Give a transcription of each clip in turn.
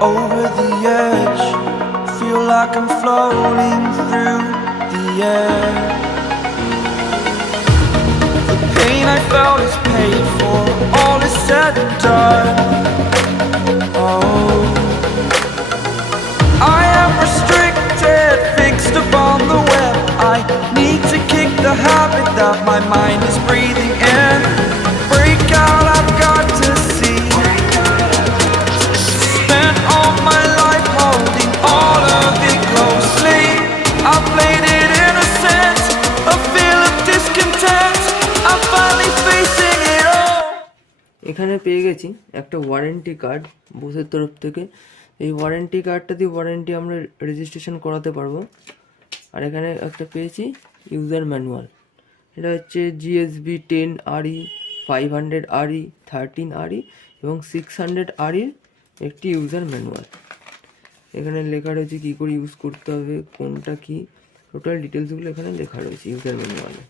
over the edge. Feel like I'm floating through the air. The pain I felt is paid for, all is said and done. Oh, I am restricted, fixed upon the web. I need to kick the habit that my mind is breathing in. Break out, I've got to see. Spent all my life holding all of it closely. I played it innocent, a feel of discontent. I'm finally facing it all. এখানে পেয়ে গেছি একটা warranty card বোসের তরফ থেকে। এই warranty কার্ডটা দিয়ে ওয়ারেন্টি আমরা রেজিস্ট্রেশন করাতে পারবো। আর এখানে একটা পেয়েছি ইউজার ম্যানুয়াল। এটা হচ্ছে GSB 10 RE, 500 RE, 13 RE এবং 600 REর একটি ইউজার ম্যানুয়াল। এখানে লেখা রয়েছে কী করে ইউজ করতে হবে, কোনটা কি, টোটাল ডিটেলসগুলো এখানে লেখা রয়েছে ইউজার ম্যানুয়ালে।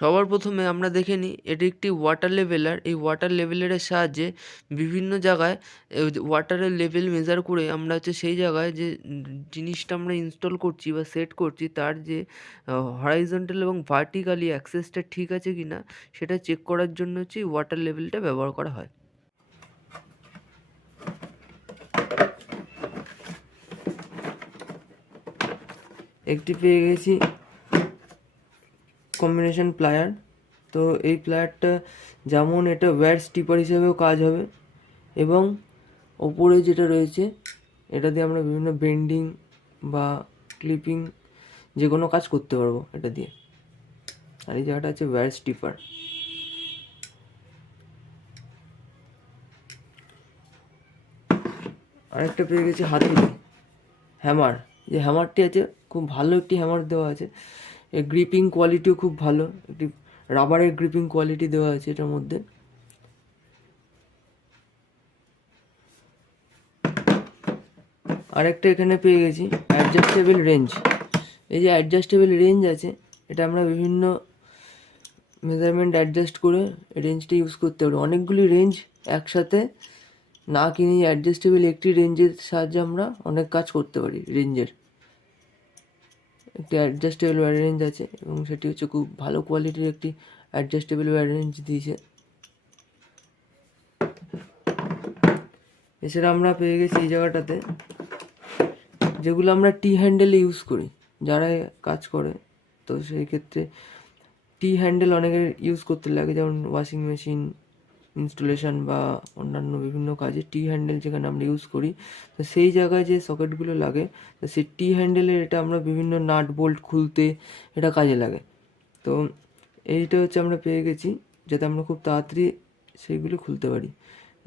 সবার প্রথমে আমরা দেখে নিই এটি একটি ওয়াটার লেভেলার। এই ওয়াটার লেভেলারের সাহায্যে বিভিন্ন জায়গায় ওয়াটারের লেভেল মেজার করে আমরা হচ্ছে সেই জায়গায় যে জিনিসটা আমরা ইনস্টল করছি বা সেট করছি তার যে হরাইজন্টাল এবং ভার্টিক্যালি অ্যাক্সেসটা ঠিক আছে কি না সেটা চেক করার জন্য হচ্ছে এই ওয়াটার লেভেলটা ব্যবহার করা হয়। একটি পেয়ে গেছি কম্বিনেশন প্লায়ার। তো এই প্লায়ারটা যেমন এটা ওয়্যার স্টিপার হিসেবেও কাজ হবে এবং ওপরে যেটা রয়েছে এটা দিয়ে আমরা বিভিন্ন বেন্ডিং বা ক্লিপিং যে কোনো কাজ করতে পারবো এটা দিয়ে। আর এই জায়গাটা আছে ওয়্যার স্টিপার। আরেকটা পেয়ে গেছি হাতুড়ি, হ্যামার। যে হ্যামারটি আছে খুব ভালো একটি হ্যামার দেওয়া আছে। এর গ্রিপিং কোয়ালিটিও খুব ভালো, একটি রাবারের গ্রিপিং কোয়ালিটি দেওয়া আছে এটার মধ্যে। আরেকটা এখানে পেয়ে গেছি অ্যাডজাস্টেবল রেঞ্জ। এই যে অ্যাডজাস্টেবল রেঞ্জ আছে এটা আমরা বিভিন্ন মেজারমেন্ট অ্যাডজাস্ট করে রেঞ্জটা ইউজ করতে পারি। অনেকগুলি রেঞ্জ একসাথে না কিনে অ্যাডজাস্টেবল একটি রেঞ্জের সাহায্যে আমরা অনেক কাজ করতে পারি। রেঞ্জের একটি অ্যাডজাস্টেবল ওয়্যার রেঞ্জ আছে এবং সেটি হচ্ছে খুব ভালো কোয়ালিটির একটি অ্যাডজাস্টেবল ওয়্যার রেঞ্জ দিয়েছে। এছাড়া আমরা পেয়ে গেছি এই জায়গাটাতে যেগুলো আমরা টি হ্যান্ডেলে ইউজ করি, যারা কাজ করে তো সেই ক্ষেত্রে টি হ্যান্ডেল অনেকের ইউজ করতে লাগে, যেমন ওয়াশিং মেশিন ইনস্টলেশন বা অন্যান্য বিভিন্ন কাজে টি হ্যান্ডেল যেখানে আমরা ইউজ করি তো সেই জায়গায় যে সকেটগুলো লাগে তো সেই টি হ্যান্ডেলের এটা আমরা বিভিন্ন নাট বোল্ট খুলতে এটা কাজে লাগে। তো এইটা হচ্ছে আমরা পেয়ে গেছি যাতে আমরা খুব তাড়াতাড়ি সেইগুলো খুলতে পারি।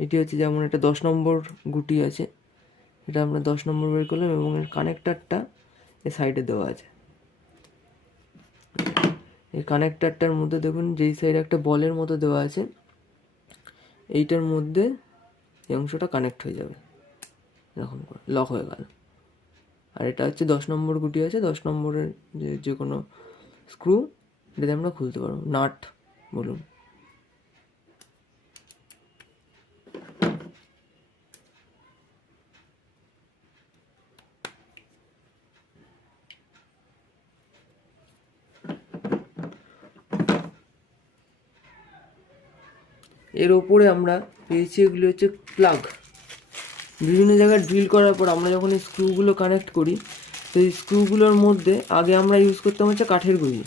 এটি হচ্ছে যেমন এটা 10 নম্বর গুটি আছে, এটা আমরা 10 নম্বর বের করলাম এবং এর কানেক্টারটা এই সাইডে দেওয়া আছে। এই কানেক্টারটার মধ্যে দেখুন যেই সাইডে একটা বলের মতো দেওয়া আছে, এইটার মধ্যে এই অংশটা কানেক্ট হয়ে যাবে, এরকম করে লক হয়ে গেল। আর এটা হচ্ছে 10 নম্বর গুটি আছে, 10 নম্বরের যে কোনো স্ক্রু এটাতে আমরা খুলতে পারবো, নাট বলুন। এর ওপরে আমরা পেয়েছি এগুলি হচ্ছে প্লাগ। বিভিন্ন জায়গায় ড্রিল করার পর আমরা যখন এই স্ক্রুগুলো কানেক্ট করি তো এই স্ক্রুগুলোর মধ্যে আগে আমরা ইউজ করতাম হচ্ছে কাঠের গুঁজি,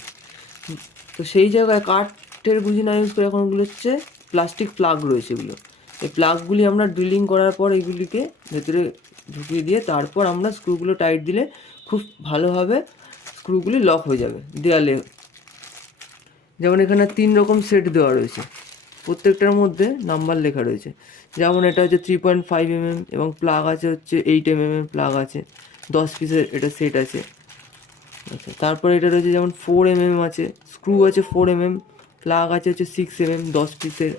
তো সেই জায়গায় কাঠের গুঁজি না ইউজ করে এখন ওগুলো হচ্ছে প্লাস্টিক প্লাগ রয়েছে। এগুলো এই প্লাগগুলি আমরা ড্রিলিং করার পর এগুলিকে ভেতরে ঢুকিয়ে দিয়ে তারপর আমরা স্ক্রুগুলো টাইট দিলে খুব ভালোভাবে স্ক্রুগুলি লক হয়ে যাবে দেয়ালে। যেমন এখানে 3 রকম সেট দেওয়া রয়েছে, প্রত্যেকটার মধ্যে নাম্বার লেখা রয়েছে। যেমন এটা হচ্ছে 3.5 mm এবং প্লাগ আছে হচ্ছে 8 mm প্লাগ আছে, 10 পিসের এটা সেট আছে। আচ্ছা, তারপরে এটা রয়েছে যেমন 4 mm আছে, স্ক্রু আছে 4 mm, প্লাগ আছে হচ্ছে 6 mm 10 পিসের।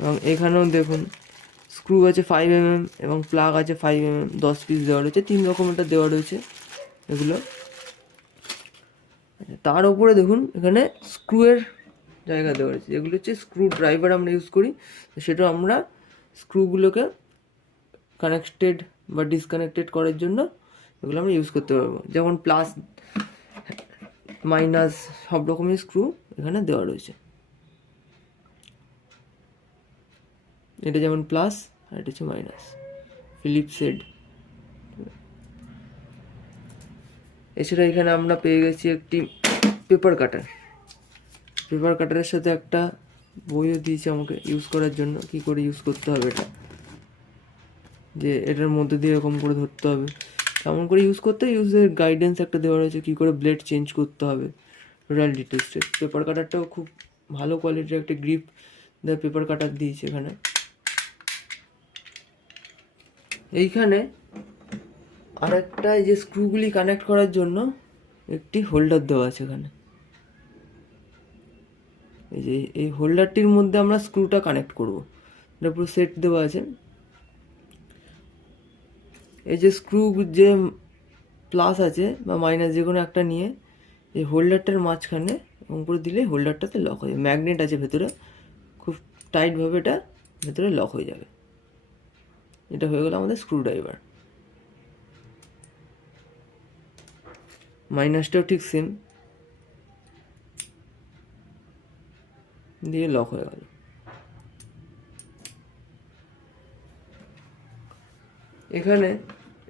এবং এখানেও দেখুন স্ক্রু আছে 5 mm এবং প্লাগ আছে 5 mm 10 পিস দেওয়া রয়েছে। 3 রকম এটা দেওয়া রয়েছে এগুলো। তার উপরে দেখুন এখানে স্ক্রুয়ের জায়গা দেওয়া রয়েছে, যেগুলো হচ্ছে স্ক্রু ড্রাইভার আমরা ইউজ করি। তো সেটা আমরা স্ক্রুগুলোকে কানেক্টেড বা ডিসকানেক্টেড করার জন্য এগুলো আমরা ইউজ করতে পারবো। যেমন প্লাস মাইনাস সব রকমের স্ক্রু এখানে দেওয়া রয়েছে। এটা যেমন প্লাস আর এটা হচ্ছে মাইনাস, ফিলিপস হেড। এছাড়া এখানে আমরা পেয়ে গেছি একটি পেপার কাটার। পেপার কাটারের সাথে একটা বইও দিয়েছে আমাকে ইউজ করার জন্য, কি করে ইউজ করতে হবে এটা, যে এটার মধ্যে দিয়ে এরকম করে ধরতে হবে, কেমন করে ইউজ করতে হবে, ইউজের গাইডেন্স একটা দেওয়া রয়েছে, কী করে ব্লেড চেঞ্জ করতে হবে, টোটাল ডিটেলসে। পেপার কাটারটাও খুব ভালো কোয়ালিটির একটা গ্রিপ দেওয়া পেপার কাটার দিয়েছে এখানে। এইখানে আরেকটা এই যে স্ক্রুগুলি কানেক্ট করার জন্য একটি হোল্ডার দেওয়া আছে এখানে। এই যে এই হোল্ডারটির মধ্যে আমরা স্ক্রুটা কানেক্ট করব, এটা পুরো সেট দেওয়া আছে। এই যে স্ক্রু যে প্লাস আছে বা মাইনাস যে কোনো একটা নিয়ে এই হোল্ডারটার মাঝখানে এবং করে দিলে হোল্ডারটাতে লক হয়ে যাবে। ম্যাগনেট আছে ভেতরে, খুব টাইটভাবে এটা ভেতরে লক হয়ে যাবে। এটা হয়ে গেল আমাদের স্ক্রু ড্রাইভার। মাইনাসটাও ঠিক সেম, দিয়ে লক হয়ে গেল। এখানে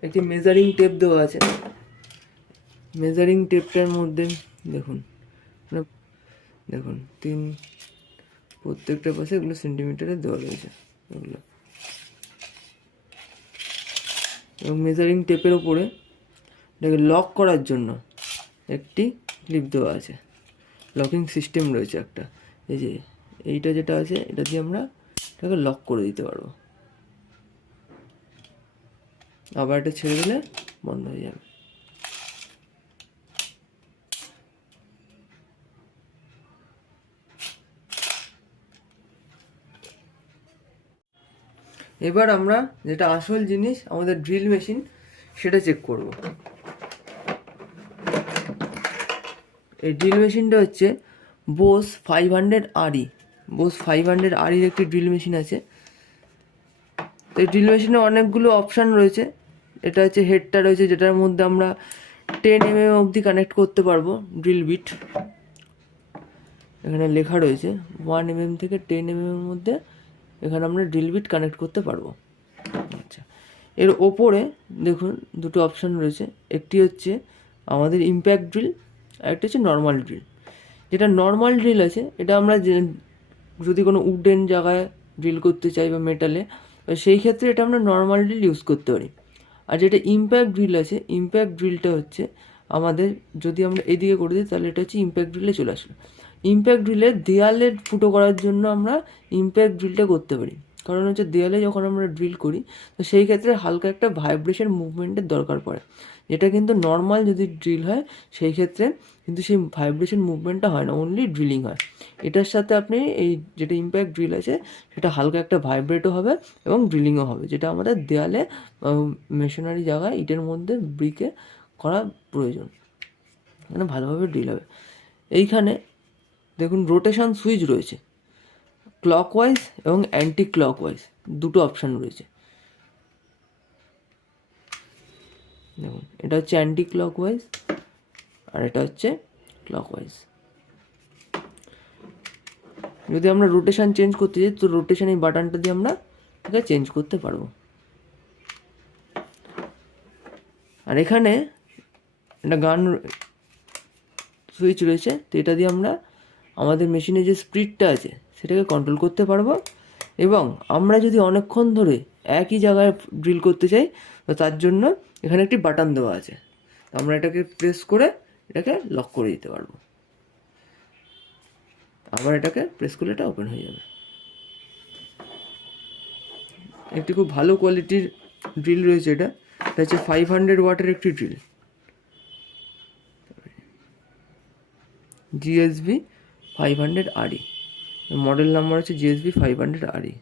একটি মেজারিং টেপ দেওয়া আছে। মেজারিং টেপটার মধ্যে দেখুন প্রত্যেকটা পাশে এগুলো সেন্টিমিটারে দেওয়া রয়েছে এগুলো। এবং মেজারিং টেপের ওপরে এটাকে লক করার জন্য একটি ক্লিপ দেওয়া আছে, লকিং সিস্টেম রয়েছে একটা। এই যে এইটা যেটা আছে এটা দিয়ে আমরা এটাকে লক করে দিতে পারবো, আবার এটা ছেড়ে দিলে বন্ধ হয়ে যাবে। এবার আমরা যেটা আসল জিনিস আমাদের ড্রিল মেশিন সেটা চেক করব। এই ড্রিল মেশিনটা হচ্ছে বোস 500 RE। বোস 500 RE একটি ড্রিল মেশিন আছে। তো এই ড্রিল মেশিনে অনেকগুলো অপশান রয়েছে। এটা হচ্ছে হেডটা রয়েছে, যেটার মধ্যে আমরা 10 mm অবধি কানেক্ট করতে পারবো ড্রিল বিট। এখানে লেখা রয়েছে 1 mm থেকে 10 mm এর মধ্যে এখানে আমরা ড্রিল বিট কানেক্ট করতে পারবো। আচ্ছা, এর ওপরে দেখুন দুটো অপশান রয়েছে, একটি হচ্ছে আমাদের ইম্প্যাক্ট ড্রিল আর একটা হচ্ছে নর্মাল ড্রিল। যেটা নর্মাল ড্রিল আছে এটা আমরা যদি কোনো উডেন জায়গায় ড্রিল করতে চাই বা মেটালে, সেই ক্ষেত্রে এটা আমরা নর্মাল ড্রিল ইউজ করতে পারি। আর যেটা ইম্প্যাক্ট ড্রিল আছে, ইম্প্যাক্ট ড্রিলটা হচ্ছে আমাদের যদি আমরা এদিকে করে দিই তাহলে এটা হচ্ছে ইম্প্যাক্ট ড্রিলে চলে আসবে। ইম্প্যাক্ট ড্রিলে দেয়ালে ফুটো করার জন্য আমরা ইম্প্যাক্ট ড্রিলটা করতে পারি, কারণ হচ্ছে দেয়ালে যখন আমরা ড্রিল করি তো সেই ক্ষেত্রে হালকা একটা ভাইব্রেশন মুভমেন্টের দরকার পড়ে, যেটা কিন্তু নর্মাল যদি ড্রিল হয় সেই ক্ষেত্রে কিন্তু সেই ভাইব্রেশন মুভমেন্টটা হয় না, অনলি ড্রিলিং হয়। এটার সাথে আপনি এই যেটা ইম্প্যাক্ট ড্রিল আছে সেটা হালকা একটা ভাইব্রেটও হবে এবং ড্রিলিংও হবে, যেটা আমাদের দেয়ালে মেশিনারি জায়গায় ইটের মধ্যে ব্রিকে করা প্রয়োজন, মানে ভালোভাবে ড্রিল হবে। এইখানে দেখুন রোটেশন সুইচ রয়েছে, ক্লকওয়াইজ এবং অ্যান্টি ক্লকওয়াইজ দুটো অপশান রয়েছে। দেখুন এটা হচ্ছে অ্যান্টি ক্লকওয়াইজ আর এটা হচ্ছে ক্লকওয়াইজ। যদি আমরা রোটেশন চেঞ্জ করতে চাই তো রোটেশন এই বাটনটা দিয়ে আমরা এটা চেঞ্জ করতে পারবো। আর এখানে একটা গান সুইচ রয়েছে, তো এটা দিয়ে আমরা আমাদের মেশিনে যে স্পিডটা আছে সেটাকে কন্ট্রোল করতে পারবো। এবং আমরা যদি অনেকক্ষণ ধরে একই জায়গায় ড্রিল করতে চাই তো তার জন্য এখানে একটি বাটন দেওয়া আছে, আমরা এটাকে প্রেস করে এটাকে লক করে দিতে পারবো, আবার এটাকে প্রেস করলে এটা ওপেন হয়ে যাবে। একটি খুব ভালো কোয়ালিটির ড্রিল রয়েছে, এটা হচ্ছে 500 ওয়াটের একটি drill, GSB 500 RE। Model number হচ্ছে GSB 500 RE।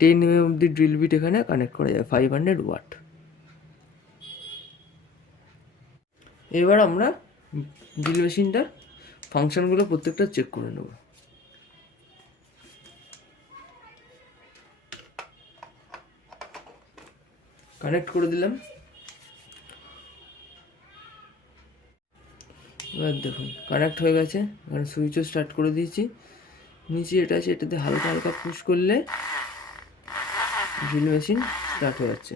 10 mm অব্দি ড্রিল বিট এখানে কানেক্ট করা যায়, 500 ওয়াট। এবার আমরা ড্রিল মেশিনটার ফাংশনগুলো প্রত্যেকটা চেক করে নেব। কানেক্ট করে দিলাম। এবার দেখুন কানেক্ট হয়ে গেছে, এখানে সুইচও স্টার্ট করে দিয়েছি। নিচে এটা আছে, এটাতে হালকা হালকা পুশ করলে ড্রিল মেশিন স্টার্ট হয়ে যাচ্ছে।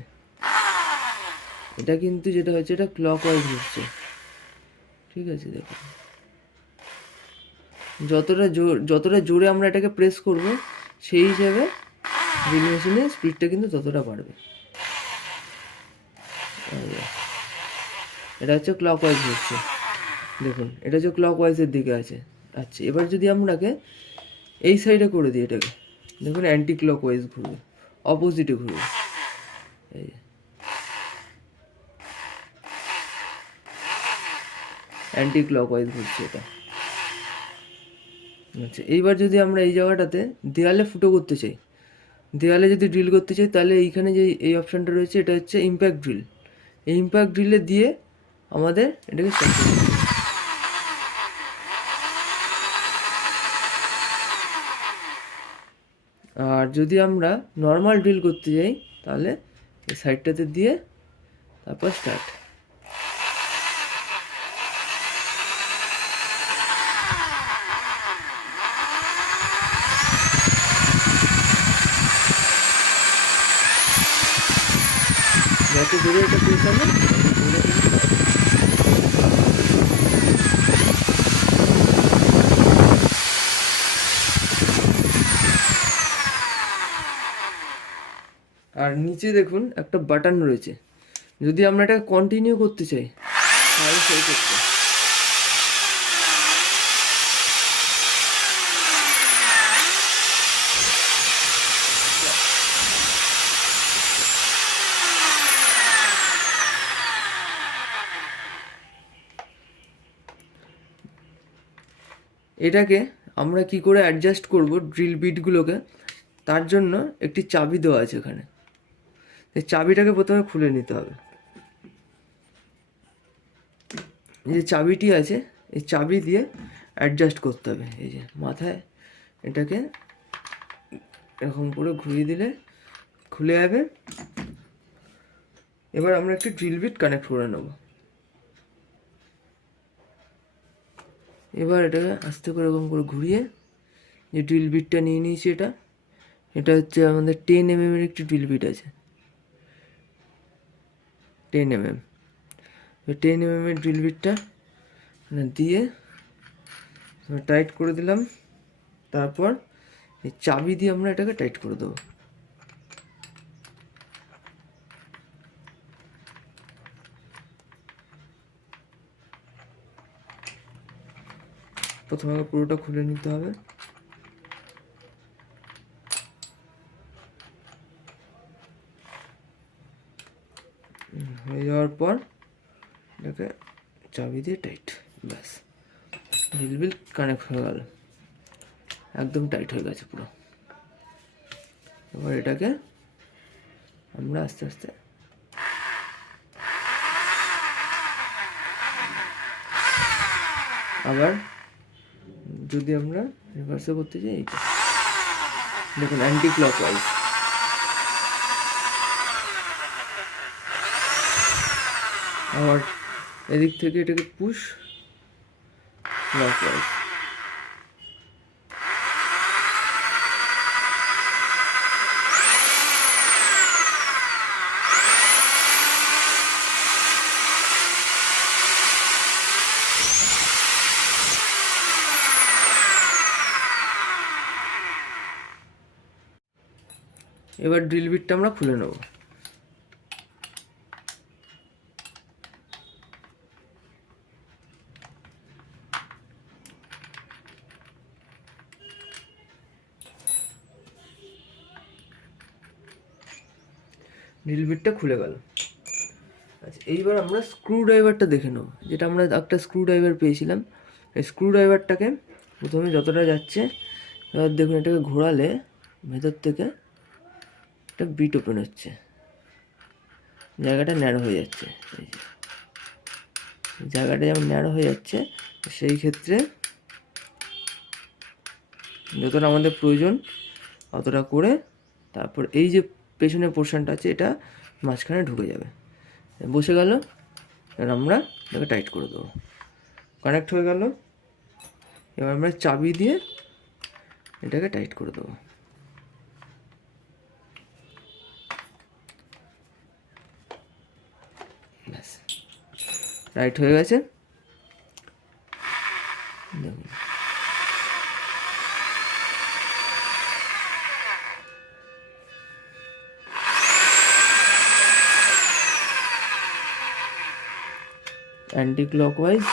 এটা কিন্তু যেটা হচ্ছে এটা ক্লক ওয়াইজ ঘুরছে, ঠিক আছে। দেখুন যতটা জোরে আমরা এটাকে প্রেস করব সেই হিসাবে ড্রিল মেশিনের স্পিডটা কিন্তু ততটা বাড়বে। এটা হচ্ছে ক্লক ওয়াইজ ঘুরছে, দেখুন এটা হচ্ছে ক্লক ওয়াইজের দিকে আছে। আচ্ছা, এবার যদি আমরাকে এই সাইডে করে দিই এটাকে, দেখুন অ্যান্টি ক্লক ওয়াইজ ঘুরবে, অপোজিটে ঘুরবে। এই অ্যান্টি ক্লক ওয়াইজ ঘুরছে এটা। আচ্ছা, এইবার যদি আমরা এই জায়গাটাতে দেয়ালে ফুটো করতে চাই, দেয়ালে যদি ড্রিল করতে চাই, তাহলে এইখানে যে এই অপশানটা রয়েছে এটা হচ্ছে ইম্প্যাক্ট ড্রিল। এই ইম্প্যাক্ট ড্রিলে দিয়ে আমাদের এটাকে স্টার্ট করতে হবে। আর যদি আমরা নর্মাল ড্রিল করতে যাই তাহলে এই সাইডটাতে দিয়ে তারপর স্টার্ট। যত জোরে এটা পৌঁছাবে আর নিচে দেখুন একটা বাটন রয়েছে, যদি আমরা এটা কন্টিনিউ করতে চাই তাহলে সেই করতে। এটাকে আমরা কি করে অ্যাডজাস্ট করব ড্রিল বিটগুলোকে, তার জন্য একটি চাবি দেওয়া আছে এখানে। এই চাবিটাকে প্রথমে খুলে নিতে হবে। যে চাবিটি আছে এই চাবি দিয়ে অ্যাডজাস্ট করতে হবে। এই যে মাথায় এটাকে এরকম করে ঘুরিয়ে দিলে খুলে যাবে। এবার আমরা একটি ড্রিল বিট কানেক্ট করে নেব। এবার এটাকে আস্তে করে এরকম করে ঘুরিয়ে যে ড্রিল বিটটা নিয়ে নিয়েছি, এটা হচ্ছে আমাদের 10 mm এর একটি ড্রিল বিট আছে, 10 mm। 10 mm এর ড্রিল বিটটা দিয়ে টাইট করে দিলাম। তারপর এই চাবি দিয়ে আমরা এটাকে টাইট করে দেবো। প্রথমে পুরোটা খুলে নিতে হবে। হয়ে যাওয়ার পর এটাকে চাবি দিয়ে টাইট, ব্যাস ড্রিল বিট কানেক্ট হয়ে গেল, একদম টাইট হয়ে গেছে পুরো। এবার এটাকে আমরা আস্তে আস্তে আবার যদি আমরা রিভার্সে করতে চাই, এইটা দেখুন অ্যান্টি ক্লক ওয়াইজ। আবার এদিক থেকে এটাকে পুশ ক্লক ওয়াইজ। এবার ড্রিল বিটটা আমরা খুলে নেব। ড্রিল বিটটা খুলে গেল। আচ্ছা, এইবার আমরা স্ক্রু ড্রাইভারটা দেখে নেব, যেটা আমরা একটা স্ক্রু ড্রাইভার পেয়েছিলাম। এই স্ক্রু ড্রাইভারটাকে প্রথমে যতটা যাচ্ছে, এবার দেখুন এটাকে ঘোরালে ভেতর থেকে একটা বিট ওপেন হচ্ছে, জায়গাটা ন্যারো হয়ে যাচ্ছে। এই যে জায়গাটা যেমন ন্যারো হয়ে যাচ্ছে, সেই ক্ষেত্রে যতটা আমাদের প্রয়োজন অতটা করে তারপর এই যে পেছনের পোর্শনটা আছে এটা মাঝখানে ঢুকে যাবে, বসে গেল। এবার আমরা এটাকে টাইট করে দেবো, কানেক্ট হয়ে গেল। এবার আমরা চাবি দিয়ে এটাকে টাইট করে দেবো। ব্যাস, টাইট হয়ে গেছে। দেখুন, অ্যান্টি ক্লকওয়াইজ